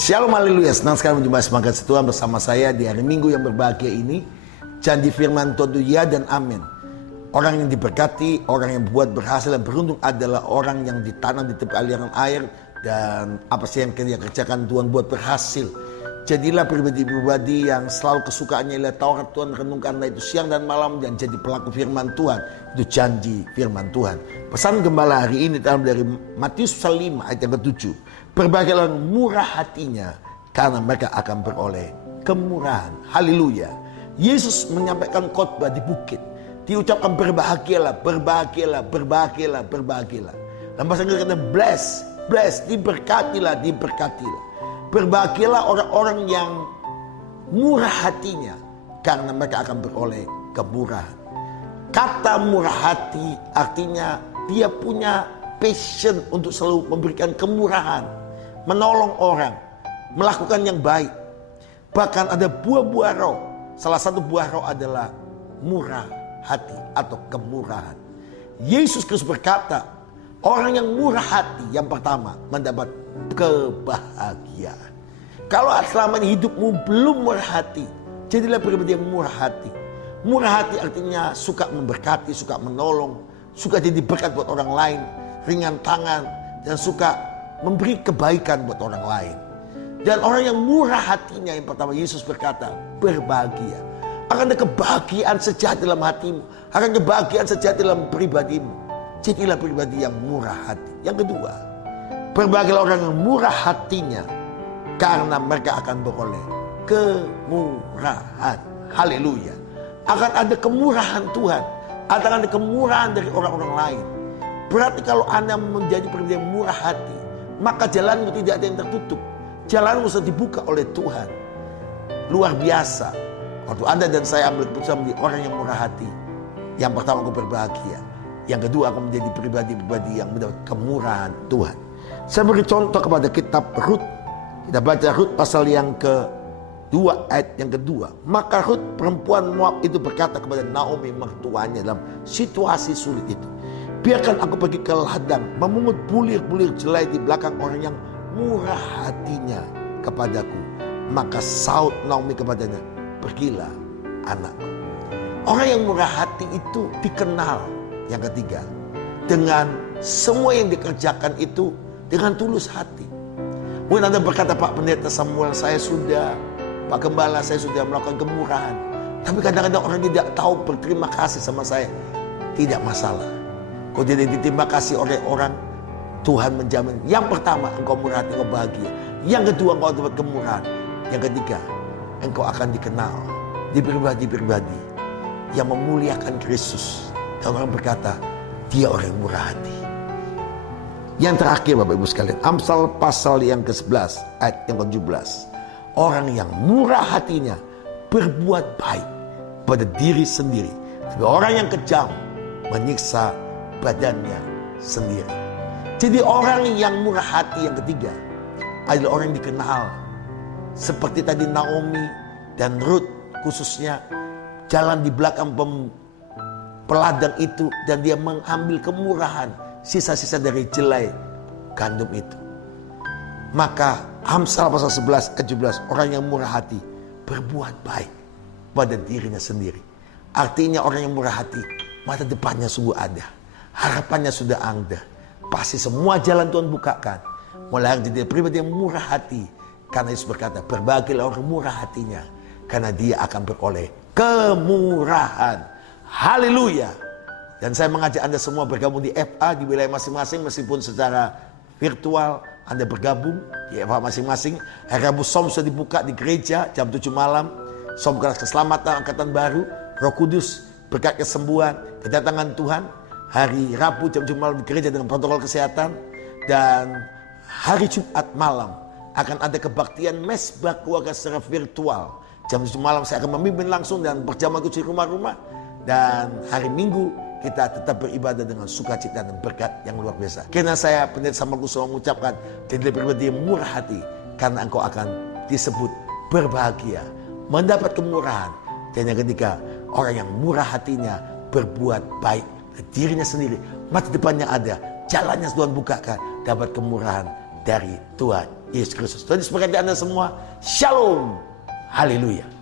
Shalom, haleluya. Senang sekali menjumpai semangat Tuhan bersama saya di hari Minggu yang berbahagia ini. Janji firman Tuhan itu ya dan amin. Orang yang diberkati, orang yang buat berhasil dan beruntung adalah orang yang ditanam di tepi aliran air. Dan apa sih yang dia kerjakan Tuhan buat berhasil. Jadilah pribadi-pribadi yang selalu kesukaannya ialah Taurat Tuhan, renungkanlah itu siang dan malam dan jadi pelaku firman Tuhan. Itu janji firman Tuhan. Pesan gembala hari ini dalam dari Matius 5 ayat yang ke-7. Berbahagialah murah hatinya karena mereka akan beroleh kemurahan. Haleluya. Yesus menyampaikan khotbah di bukit. Diucapkan berbahagialah, berbahagialah, berbahagialah, berbahagialah. Dalam bahasa Inggris kata bless, diberkatilah, diberkatilah. Berbahagialah orang-orang yang murah hatinya karena mereka akan beroleh kemurahan. Kata murah hati artinya dia punya passion untuk selalu memberikan kemurahan, menolong orang, melakukan yang baik. Bahkan ada buah-buah roh. Salah satu buah roh adalah murah hati atau kemurahan. Yesus Kristus berkata, orang yang murah hati yang pertama mendapat kebahagiaan. Kalau selama ini hidupmu belum murah hati, jadilah pribadi yang murah hati. Murah hati artinya suka memberkati, suka menolong, suka jadi berkat buat orang lain, ringan tangan, dan suka memberi kebaikan buat orang lain. Dan orang yang murah hatinya yang pertama Yesus berkata, berbahagia. Akan ada kebahagiaan sejati dalam hatimu, akan kebahagiaan sejati dalam pribadimu. Jadilah pribadi yang murah hati. Yang kedua, berbahagialah orang yang murah hatinya karena mereka akan beroleh kemurahan. Haleluya. Akan ada kemurahan Tuhan, akan ada kemurahan dari orang-orang lain. Berarti kalau Anda menjadi pribadi yang murah hati, maka jalanmu tidak ada yang tertutup. Jalanmu sudah dibuka oleh Tuhan. Luar biasa. Waktu Anda dan saya ambil keputusan menjadi orang yang murah hati, yang pertama aku berbahagia. Yang kedua, aku menjadi pribadi-pribadi yang mendapat kemurahan Tuhan. Saya beri contoh kepada kitab Rut. Kita baca Rut pasal yang ke-2 ayat yang kedua. Maka Rut perempuan Moab itu berkata kepada Naomi mertuanya dalam situasi sulit itu, biarkan aku pergi ke ladang memungut bulir-bulir jelai di belakang orang yang murah hatinya kepadaku. Maka saut Naomi kepadanya, pergilah anakku. Orang yang murah hati itu dikenal. Yang ketiga, dengan semua yang dikerjakan itu dengan tulus hati. Mungkin Anda berkata, Pak Pendeta Samuel, Pak Gembala, saya sudah melakukan kemurahan. Tapi kadang-kadang orang tidak tahu berterima kasih sama saya. Tidak masalah. Kau tidak diterima kasih oleh orang, Tuhan menjamin. Yang pertama, engkau murah hati, engkau bahagia. Yang kedua, engkau dapat kemurahan. Yang ketiga, engkau akan dikenal di pribadi-pribadi yang memuliakan Kristus. Dan orang berkata, dia orang yang murah hati. Yang terakhir Bapak Ibu sekalian, Amsal pasal yang ke-11 ayat yang ke-17. Orang yang murah hatinya berbuat baik pada diri sendiri. Tapi orang yang kejam menyiksa badannya sendiri. Jadi orang yang murah hati yang ketiga adalah orang yang dikenal. Seperti tadi Naomi dan Rut khususnya jalan di belakang peladang itu dan dia mengambil kemurahan sisa-sisa dari jelai gandum itu. Maka Amsal pasal 11 ayat 17, orang yang murah hati berbuat baik pada dirinya sendiri. Artinya orang yang murah hati masa depannya sungguh ada, harapannya sudah ada. Pasti semua jalan Tuhan bukakan. Mulai jadi pribadi yang murah hati, karena Yesus berkata, berbahagialah orang murah hatinya karena dia akan beroleh kemurahan. Haleluya. Dan saya mengajak Anda semua bergabung di FA di wilayah masing-masing, meskipun secara virtual Anda bergabung di FA masing-masing. Hari Rabu Som sudah dibuka di gereja jam 7 malam. Som keselamatan angkatan baru, Roh Kudus, berkat kesembuhan, kedatangan Tuhan. Hari Rabu jam 7 malam di gereja dengan protokol kesehatan. Dan hari Jumat malam akan ada kebaktian mesbah keluarga secara virtual. Jam 7 malam saya akan memimpin langsung dan berjamaah di rumah-rumah. Dan hari Minggu kita tetap beribadah dengan sukacita dan berkat yang luar biasa. Karena saya Pendeta Samuel Kusuma mengucapkan, jadi pribadi yang murah hati, karena engkau akan disebut berbahagia, mendapat kemurahan. Dan yang ketiga, orang yang murah hatinya berbuat baik dirinya sendiri, masa depannya ada, jalannya Tuhan bukakan, dapat kemurahan dari Tuhan Yesus Kristus. Tuhan memberkati Anda semua. Shalom. Haleluya.